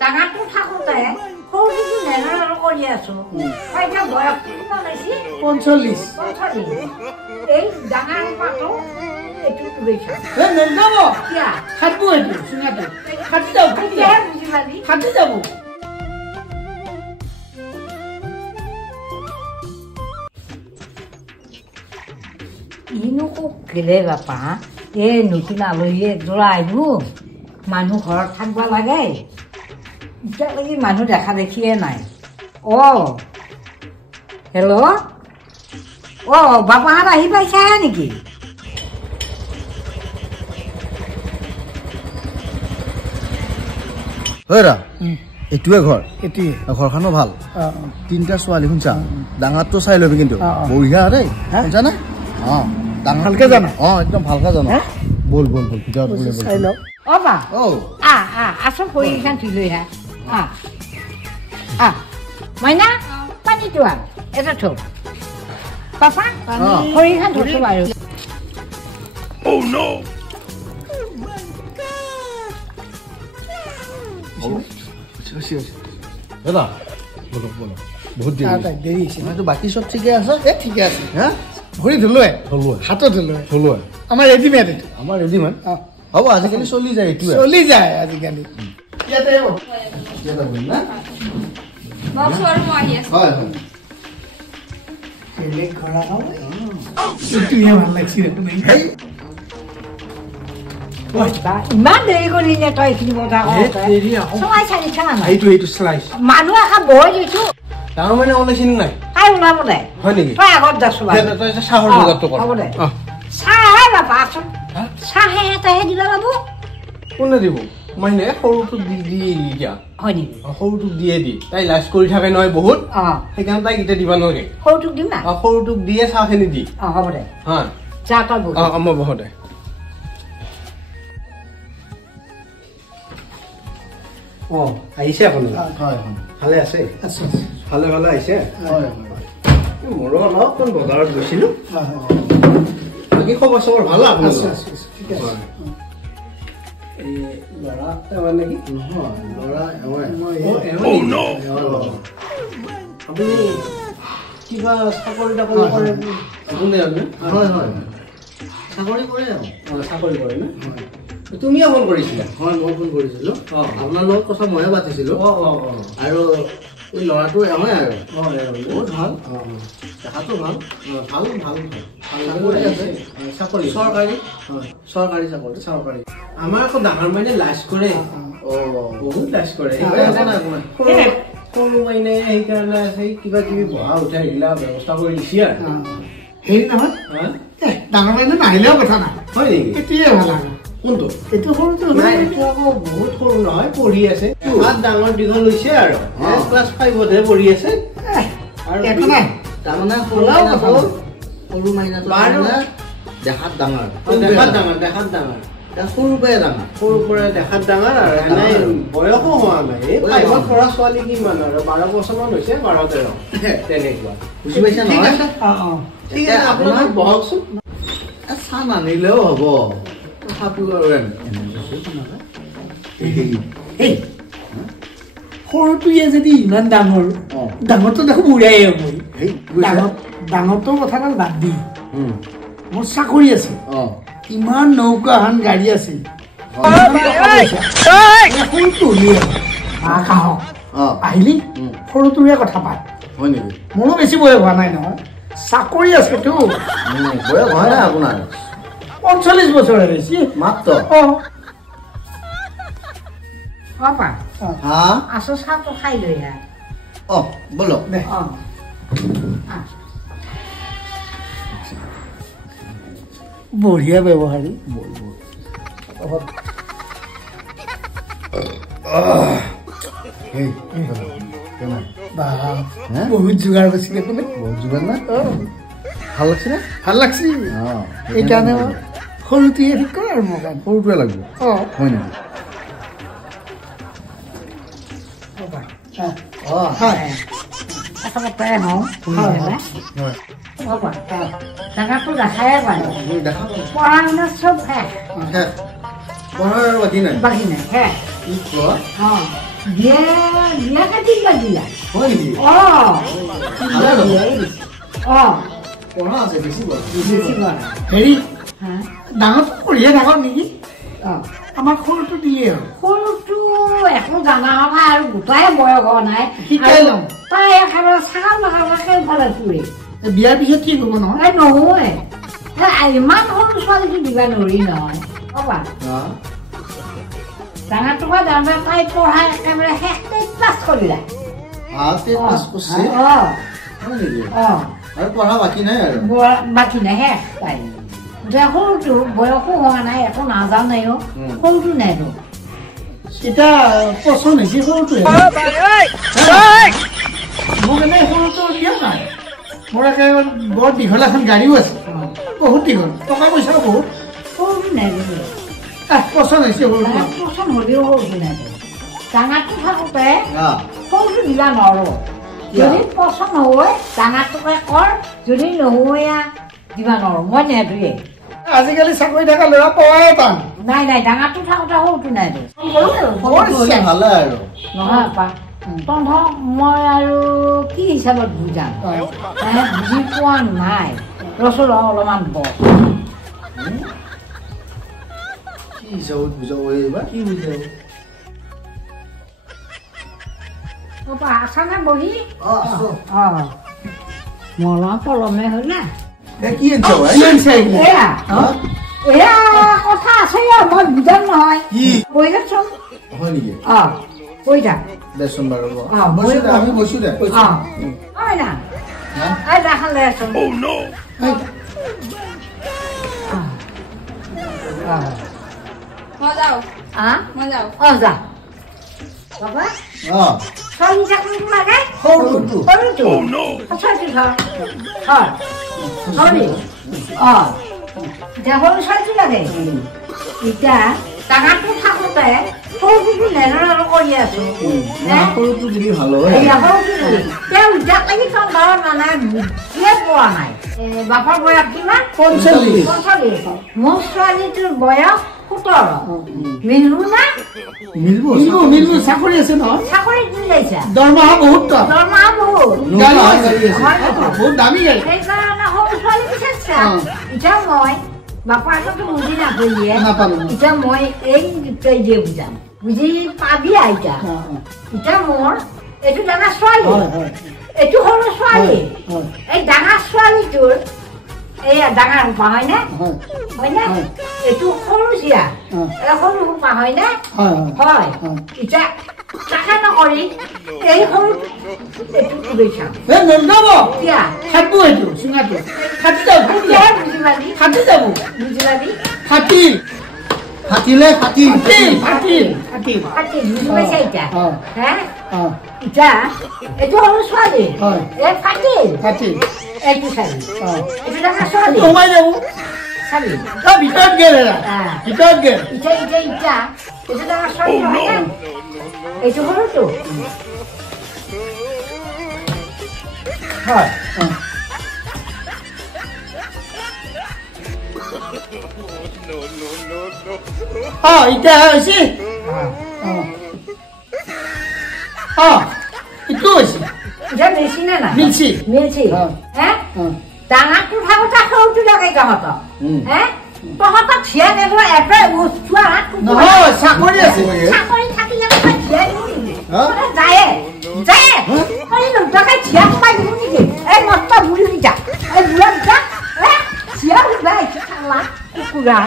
ডাঙৰটো থাকোঁতে সৰুটো নেনৰ কৰি আছো এতিয়া বয়স কিমান হৈছে 45 এই ডাঙৰ পাতো এইটো তুলিছা নেনাব কিয়া খাটবো এইটো শুনাতে খাটি যাও কিয়া বুঝিলানি খাটি যাব ইনুকো গেলে বাপা এই নতুন আলহী একজোৰা আহিব মানুহ ঘৰত থাকিব লাগে এতিয়ালৈকে মানুহ দেখা দেখিয়ে নাই হেল্ল' বাপাহঁত আহি পাইছাহে নেকি এইটোৱে ঘৰ ঘৰখনো ভাল তিনিটা ছোৱালী শুনছা ডাঙৰটো চাই লবি কিন্তু বঢ়িয়া দেই শুনছা নে ভালকে জানা একদম ভালকে জানা বল ভিতৰত বোলে চাই লওক আছো ভৰিখন ধুই লৈ মাইনা পানীটো এটা থ পাপা ভৰিখন ধুছো বাৰু দাদা বহুত দেৰি বাকী চব ঠিকে আছে ঠিকে আছে ভৰি ধুলোৱে হাতত ধুলোৱে আমাৰ ৰেডিমেড হ'ব আজিকালি চলি যায় আজিকালি ভাল লাগিছে ইমান দেৰি কৰিলে তই এইখিনি কথা মানুহ এখন বহি দিছো ডাঙৰ মানে ওলাইছিল নাই তাই ওলাব দে হয় নেকি তই আগত যাছো চাহৰ বজাৰটো হ'ব দে চাহে বাবা আচোন চাহে এটাহে দিবা বাবু কোনে দিব মানে সৰুটোক দিয়ে এতিয়া হয় নেকি সৰুটোক দিয়ে দি তাই লাজ কৰি থাকে নহয় বহুত সেইকাৰণে তাইক এতিয়া দিবা নালাগে সৰুটোক দিম না সৰুটোক দিয়ে চাহখিনি দি হ'ব দে চাহ তই মই বহ দে আহিছে আপোনালোক ভালে আছে ভালে আহিছে মোৰো অলপমান বজাৰত গৈছিলো বাকী খবৰ চবৰ ভাল আপোনাৰ ল'ৰা নেকি নহয় ল'ৰা আপুনি কিবা চাকৰি তাকৰি কৰে চাকৰি কৰে চাকৰি কৰে নে তুমিয়ে ফোন কৰিছিলা মই ফোন কৰিছিলো আপোনাৰ লগত কথা ময়ে পাতিছিলো আৰু এই ল'ৰাটো এওঁৱে আৰু বহুত ভাল দেখাটো ভাল চাকৰি চৰকাৰী আমাৰ আকৌ ডাঙৰ মাইনে লাজ কৰে বহুত লাজ কৰে সৰু মাইনে সেইকাৰণে আছে কিবা কিবি বহা উঠা এইবিলাক ব্যৱস্থা কৰি দিছে আৰু হেৰি নহয় ডাঙৰ মাইনে নাহিলেও কথা নাই হয় নেকি এতিয়াই ভাল লাগে কোনটো এইটো সৰুটো এইটো আকৌ বহুত সৰু নহয় পঢ়ি আছে তাত ডাঙৰ দীঘল হৈছে আৰু ক্লাছ 5তহে পঢ়ি আছে আৰু তাৰমানে সৰু মাইনাটো দেখাত ডাঙৰ সৰুৰ পৰাই দেখাত ডাঙৰ আৰু এনেই বয়সো হোৱা নাই এই 5ত পঢ়া ছোৱালী কিমান আৰু 12 বছৰমান হৈছে 12-13 তেনেকুৱা বুজি পাইছা নহয় ঠিক আছে আপোনালোক বহকচোন চাহ নানিলেও হ'ব সৰুটোৱে যদি ইমান ডাঙৰটো দেখো বুঢ়াই মই ডাঙৰটোৰ কথা বাদ দি মোৰ চাকৰি আছে ইমান নৌকাখন গাড়ী আছে সৰুটো আহিলি সৰুটোৰে কথা পাত হয় নেকি মোৰো বেছি বয়স হোৱা নাই নহয় চাকৰি আছেতো বয়স হোৱা নাই আপোনাৰ 45 বছৰ হৈছে মাত্ৰ আছো চাহটো খাই লৈ বলক বঢ়িয়া ব্যৱহাৰী বহুত যোগাৰ কৰিছে দেখোনে বহুত যোগাৰ না ভাল লাগছে নে ভাল লাগছে সেইকাৰণে সৰুটোৱে ঠিক কৰে আৰু মোক সৰুটোৱে লাগিব হয় নেকি জাগাটো দেখাই পায় পঢ়া শুনা চব শেষ পঢ়াৰ বাকী নাই শেষ বিয়া কাটি লাগিলা হয় নেকি পঢ়া আছে বেছি হেৰি ডাঙৰটো পঢ়িয়ে থাকক নেকি আমাৰ সৰুটো দিলে সৰুটো একো জানা নাই আৰু গোটাই বয়স হোৱা নাই শিকাই লওঁ তাই একেবাৰে ছাগাল লগাকে ইফালে ফুৰে বিয়াৰ পিছত কি কৰিব নহয় নহয় ইমান সৰু ছোৱালীটো দিবা নোৱাৰি নহয় কবা ডাঙৰটো বা ডাঙৰ তাই পঢ়াই একেবাৰে শেষ ক্লাছ কৰিলা পঢ়া বাকী নাই আৰু বাকী নাই শেষ তাই সৰুটো বয়সো হোৱা নাই একো নাজানেও সৰুটো নাইতো এতিয়া পচন্দ হৈছে সৰুটোৱে মোক এনেই সৰুটো দিয়া নাই মোৰ একেবাৰে বৰ দীঘল এখন গাড়ীও আছে বহুত দীঘল টকা পইচাও বহুত সৰুটো নাই পচন্দ হৈছে সৰুটো পচন্দ হ'লেও সৰুটো নাই ডাঙৰটো থাকোঁতে সৰুটো দিবা নোৱাৰো যদি পচন্দ হয় ডাঙৰটোকে কৰ যদি নহয় দিবা নোৱাৰো মই নেদোৱে আজিকালি চাকৰি থকা ল'ৰা পোৱাই টান নাই নাই ডাঙৰটো থাকোঁতে সৰুটো নাই নহয় পা তহঁতক মই আৰু কি হিচাপত বুজাম বুজি পোৱা নাই ৰচোন অলপমান ব কি হিচাপত বুজাব এইবাৰ কি বুজাব আছানে বহি মলা কলমে হ'ল না এয়া কথা আছে মই বুজাম নহয় কৈ যাচোন হয় নেকি কৈ যা দেচোন বাৰু আমি বসো দে হয় না দেখান দেচোন যা বাবা ছোৱালী চাকৰিটো লাগে সৰুটো এতিয়া সৰু ছোৱালীটো লাগে এতিয়া ডাঙৰটো থাকোঁতে সৰুটো নেদৰ কৰি আছো সৰুটো যদি ভাল হয় তেওঁ যাক লাগি ঘৰৰ নানাই বুজিয়ে পোৱা নাই বাপৰ বয়স কিমান 45 মোৰ ছোৱালীটোৰ বয়স 17 মিলব না মিলব চাকৰি আছে নহয় চাকৰি কি লৈছা দৰমহা বহুত বহুত দামী গাড়ী সেইকাৰণে সৰু ছোৱালী বিচাৰিছা এতিয়া মই বাপাৰটো বুজি নাপালিয়ে এতিয়া মই এই তই যে বুজাম বুজি পাবি আইতা এতিয়া মোৰ এইটো ডাঙৰ ছোৱালী এইটো সৰু ছোৱালী এই ডাঙৰ ছোৱালীটোৰ এয়া ডাঙৰ সোপা হয়নে হয়নে এইটো সৰু জীয়া সৰু সোপা হয়নে হয় এতিয়া তাকে নকৰি এই সৰু এইটো লৈ চাম বুজি পাবি ফাটিলে ফাটিল বুজি পাইছা এতিয়া হে এতিয়া এইটো সৰু ছোৱালী এই ফাটিল এইটো চাবি এইটো ডাঙৰ ছোৱালী সোমাই যাব চাবি ভিতৰত গেল এতিয়া এইটো ডাঙৰ ছোৱালী নহয় এইটো সৰুটো হয় এতিয়া হৈছে এইটো হৈছে এতিয়া মিলছি নে নাই মিলছি হে ডাঙৰটো থাকোঁতে সৰুটো লগাই তহঁতক হে তহঁতক ঝিয়া নেদোৱা এবাৰ উঠোৱা নহয় চাকৰি আছে চাকৰি থাকিলে ঝিয়া দিব নেকি যায় দুটাকে ঝিয়া সোমাই দিব নেকি এই মস্ত বুঢ়ী যা এই বুঢ়া যা ঝিয়া ওলাই কুকুৰা